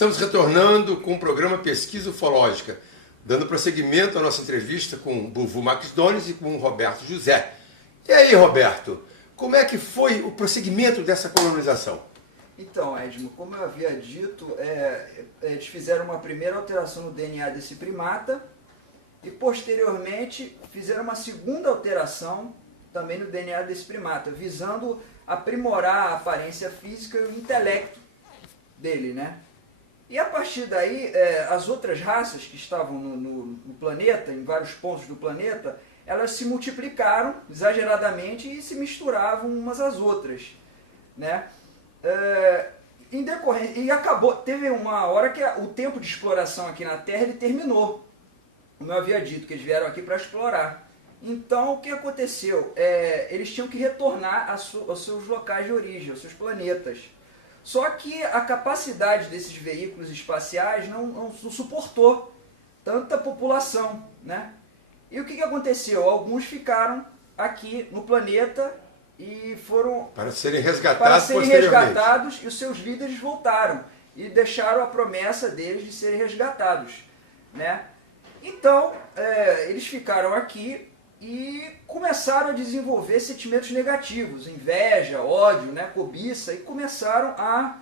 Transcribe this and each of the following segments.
Estamos retornando com o programa Pesquisa Ufológica, dando prosseguimento à nossa entrevista com o Buvu Max Donis e com o Roberto José. E aí, Roberto, como é que foi o prosseguimento dessa colonização? Então, Edmo, como eu havia dito, eles fizeram uma primeira alteração no DNA desse primata e, posteriormente, fizeram uma segunda alteração também no DNA desse primata, visando aprimorar a aparência física e o intelecto dele, né? E a partir daí, as outras raças que estavam no planeta, em vários pontos do planeta, elas se multiplicaram exageradamente e se misturavam umas às outras, né? Em decorrência, e acabou, teve uma hora que o tempo de exploração aqui na Terra ele terminou. Como eu havia dito, que eles vieram aqui para explorar. Então, o que aconteceu? Eles tinham que retornar aos seus locais de origem, aos seus planetas. Só que a capacidade desses veículos espaciais não suportou tanta população, né? E o que aconteceu? Alguns ficaram aqui no planeta e foram para serem resgatados e os seus líderes voltaram e deixaram a promessa deles de serem resgatados, né? Então, eles ficaram aqui e começaram a desenvolver sentimentos negativos, inveja, ódio, né, cobiça, e começaram a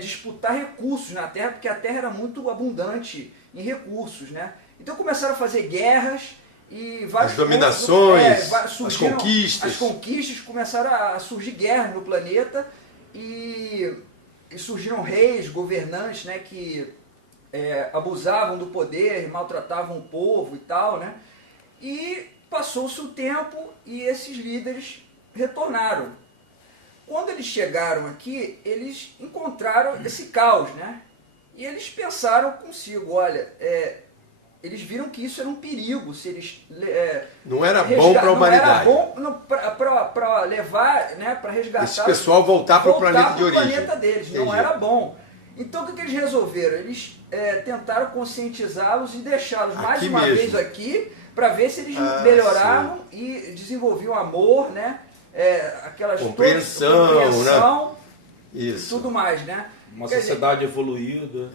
disputar recursos na Terra, porque a Terra era muito abundante em recursos, né? Então começaram a fazer guerras e várias dominações, as conquistas, começaram a surgir guerras no planeta e surgiram reis, governantes, né, que abusavam do poder, maltratavam o povo e tal, né? E passou-se o tempo e esses líderes retornaram. Quando eles chegaram aqui, eles encontraram esse caos, né? E eles pensaram consigo, olha, eles viram que isso era um perigo, se eles não era bom para a humanidade. Não era bom para levar, né, para resgatar esse pessoal voltar para o planeta de origem. Planeta deles, não era bom. Então o que eles resolveram? Eles tentaram conscientizá-los e deixá-los mais uma vez aqui, para ver se eles melhoravam e desenvolviam amor, né? Aquelas compreensão, né? E tudo mais, né? Uma sociedade evoluída.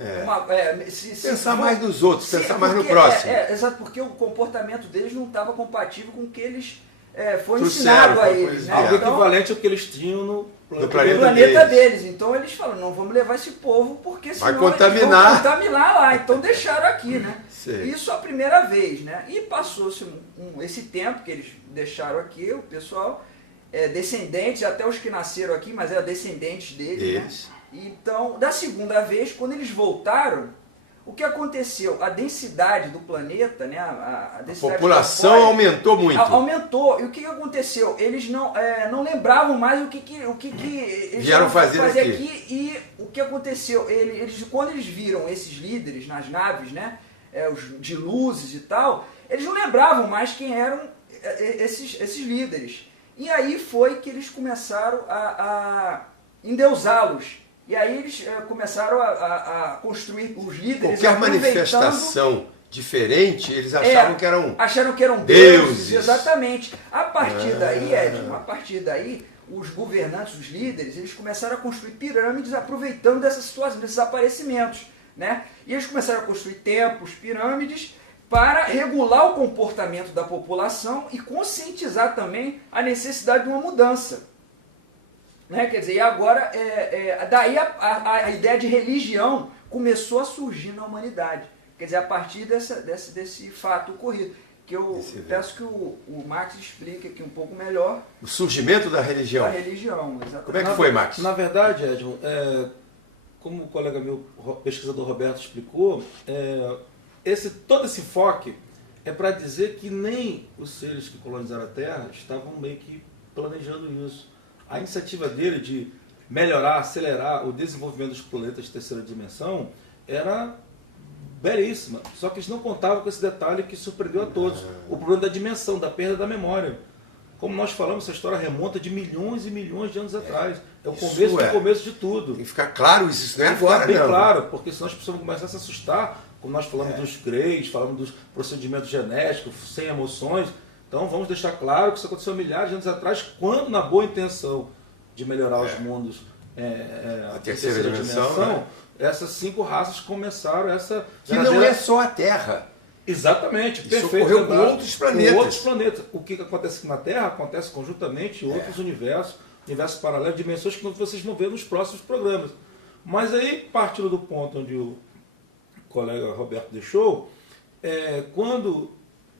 Pensar mais nos outros, pensar mais no próximo. Exato, porque o comportamento deles não estava compatível com o que eles foi ensinado a eles. Né? Algo equivalente ao que eles tinham no planeta deles. Então eles falaram, não vamos levar esse povo, porque senão vai contaminar. Eles vão contaminar lá. Então deixaram aqui, né? Isso a primeira vez, né? E passou-se esse tempo que eles deixaram aqui, o pessoal, descendentes, até os que nasceram aqui, mas descendentes deles, né? Então, da segunda vez, quando eles voltaram, o que aconteceu? A densidade do planeta, né? A população aumentou muito. Aumentou. E o que aconteceu? Eles não lembravam mais o que eles vieram fazer aqui. E o que aconteceu? Quando eles viram esses líderes nas naves, né? Os de luzes e tal, eles não lembravam mais quem eram esses líderes. E aí foi que eles começaram a endeusá-los. E aí eles começaram a construir os líderes. Qualquer manifestação diferente, eles achavam que eram deuses. Exatamente. A partir daí, Edson, os governantes, os líderes, eles começaram a construir pirâmides aproveitando dessa situação, desses aparecimentos, né? E eles começaram a construir templos, pirâmides, para regular o comportamento da população e conscientizar também a necessidade de uma mudança. Né? Quer dizer, e agora, daí a ideia de religião começou a surgir na humanidade. Quer dizer, a partir desse fato ocorrido. Que eu peço que o Max explique aqui um pouco melhor. O surgimento da religião. Da religião, exatamente. Como é que foi, Max? Na verdade, Edmond, como o colega meu, pesquisador Roberto, explicou, todo esse enfoque é para dizer que nem os seres que colonizaram a Terra estavam meio que planejando isso. A iniciativa dele de melhorar, acelerar o desenvolvimento dos planetas de terceira dimensão era belíssima. Só que eles não contavam com esse detalhe que surpreendeu a todos. O problema da dimensão, da perda da memória. Como nós falamos, essa história remonta de milhões e milhões de anos atrás. É o começo de tudo. Tem que ficar claro isso, não é agora, bem claro, porque senão as pessoas vão começar a se assustar. Como nós falamos dos Greys, falamos dos procedimentos genéticos, sem emoções. Então vamos deixar claro que isso aconteceu milhares de anos atrás, quando na boa intenção de melhorar os mundos, a terceira dimensão, né? essas 5 raças começaram essa... Que não é só a Terra. Exatamente, Isso perfeito. ocorreu com outros planetas. Com outros planetas. O que acontece aqui na Terra acontece conjuntamente em outros universos paralelos, dimensões que vocês vão ver nos próximos programas. Mas aí, partindo do ponto onde o colega Roberto deixou, quando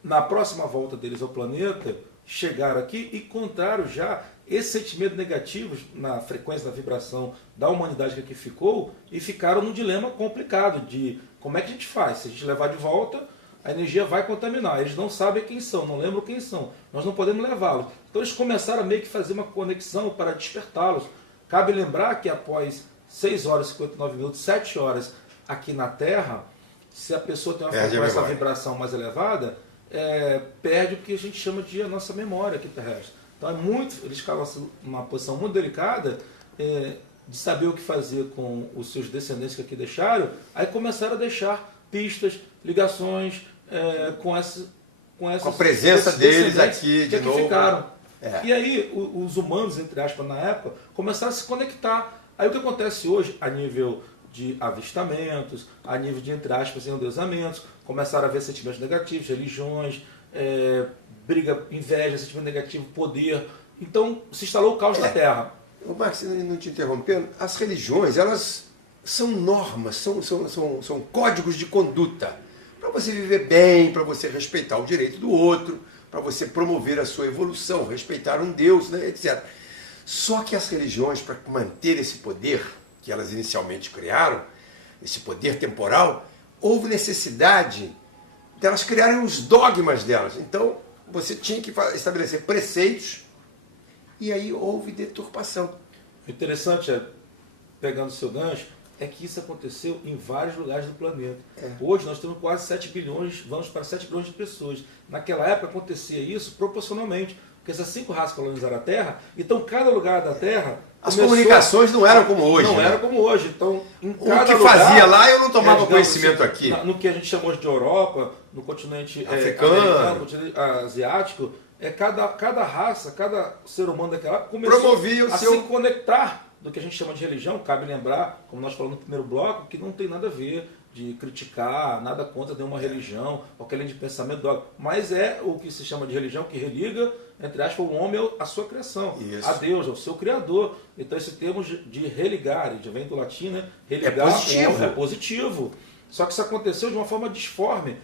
na próxima volta deles ao planeta, chegaram aqui e encontraram já esses sentimentos negativos na frequência, na vibração da humanidade que aqui ficou, e ficaram num dilema complicado de como é que a gente faz. Se a gente levar de volta, a energia vai contaminar. Eles não sabem quem são, não lembram quem são. Nós não podemos levá-los. Então eles começaram a meio que fazer uma conexão para despertá-los. Cabe lembrar que após 6 horas e 59 minutos, 7 horas aqui na Terra, se a pessoa tem uma frequência, uma vibração mais elevada, perde o que a gente chama de a nossa memória aqui terrestre. Então eles ficavam numa posição muito delicada de saber o que fazer com os seus descendentes que aqui deixaram, aí começaram a deixar pistas, ligações com a presença deles aqui de novo. Ficaram. E aí os humanos, entre aspas, na época, começaram a se conectar. Aí o que acontece hoje, a nível de avistamentos, a nível de, entre aspas, endeusamentos, começaram a haver sentimentos negativos, religiões, briga, inveja, sentimento negativo, poder. Então se instalou o caos na Terra. O Marcos, não te interrompendo, as religiões, elas são normas, são códigos de conduta para você viver bem, para você respeitar o direito do outro, para você promover a sua evolução, respeitar um Deus, né, etc. Só que as religiões, para manter esse poder que elas inicialmente criaram, esse poder temporal, houve necessidade delas criarem os dogmas delas. Então, você tinha que estabelecer preceitos e aí houve deturpação. O interessante, pegando o seu gancho, é que isso aconteceu em vários lugares do planeta. Hoje nós temos quase 7 bilhões, vamos para 7 bilhões de pessoas. Naquela época acontecia isso proporcionalmente, porque essas 5 raças colonizaram a Terra, então cada lugar da Terra... As comunicações não eram como hoje. Não eram como hoje. Então, em cada o que lugar, fazia lá eu não tomava conhecimento aqui. No que a gente chamou de Europa, no continente africano, no continente asiático, cada raça, cada ser humano daquela época começou se conectar do que a gente chama de religião. Cabe lembrar, como nós falamos no primeiro bloco, que não tem nada a ver de criticar, nada contra nenhuma religião, qualquer linha de pensamento, mas é o que se chama de religião que religa, entre aspas, o homem à sua criação, a Deus, ao seu Criador. Então esse termo de religar, vem do latim, né? Religar é positivo. Só que isso aconteceu de uma forma disforme.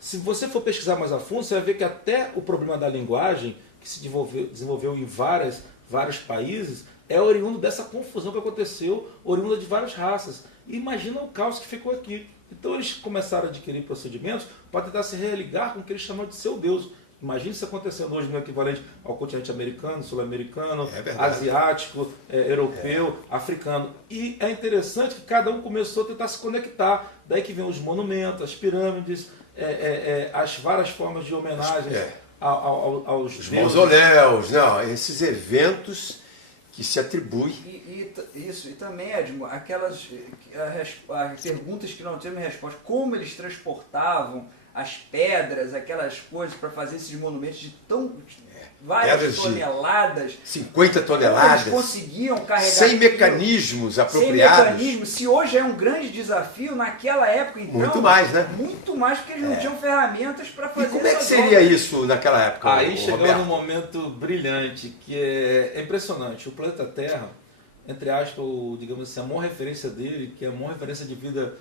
Se você for pesquisar mais a fundo, você vai ver que até o problema da linguagem, que se desenvolveu em vários países, é oriundo dessa confusão que aconteceu, oriunda de várias raças. E imagina o caos que ficou aqui. Então eles começaram a adquirir procedimentos para tentar se religar com o que eles chamam de seu Deus. Imagina isso acontecendo hoje no equivalente ao continente americano, sul-americano, asiático, europeu, africano. E é interessante que cada um começou a tentar se conectar. Daí que vem os monumentos, as pirâmides, as várias formas de homenagem aos mausoléus, esses eventos que se atribui. E também, Edmo, aquelas perguntas que não temos resposta, como eles transportavam as pedras, aquelas coisas para fazer esses monumentos de várias toneladas. 50 toneladas. Eles conseguiam carregar. Sem mecanismos apropriados. Sem mecanismos. Se hoje é um grande desafio, naquela época, então... Muito mais, né? Muito mais, porque eles não tinham ferramentas para fazer. E como é que seria isso naquela época? Aí chegou num momento brilhante, que é impressionante. O planeta Terra, entre aspas, digamos assim, a maior referência dele, que é a maior referência de vida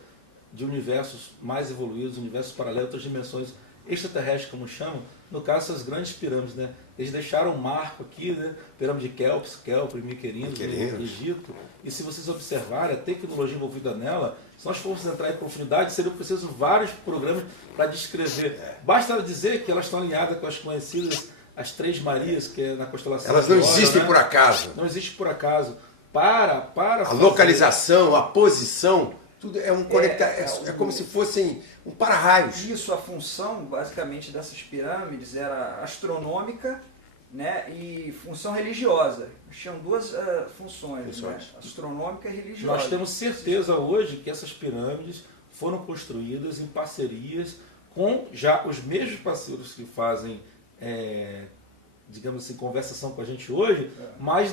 de universos mais evoluídos, universos paralelos, outras dimensões extraterrestres, como chamam, no caso, essas grandes pirâmides, né? Eles deixaram um marco aqui, né? Pirâmide de Kelps, Miquerinos, no Egito. E se vocês observarem, a tecnologia envolvida nela, se nós formos entrar em profundidade, seriam precisos vários programas para descrever. Basta dizer que elas estão alinhadas com as conhecidas, as Três Marias, que é na constelação. Elas não existem por acaso. Não existe por acaso. Para a localização, a posição, tudo é um conectar, é como se fossem um para-raios. Isso, a função, basicamente, dessas pirâmides era astronômica, né, e função religiosa. Tinham duas funções, né, astronômica e religiosa. Nós temos certeza hoje que essas pirâmides foram construídas em parcerias com já os mesmos parceiros que fazem, digamos assim, conversação com a gente hoje, mas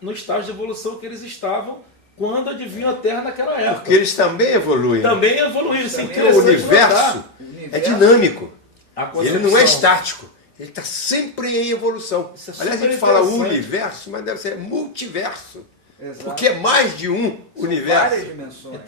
no estágio de evolução que eles estavam quando adivinham a Terra naquela época. Porque eles também evoluem. Também evoluíram. Isso é Porque o interessante universo notar. é dinâmico. A Ele não é concepção. estático. Ele está sempre em evolução. Isso é Aliás, a gente super fala interessante. universo, mas deve ser multiverso. Exato. Porque é mais de um São universo. várias dimensões.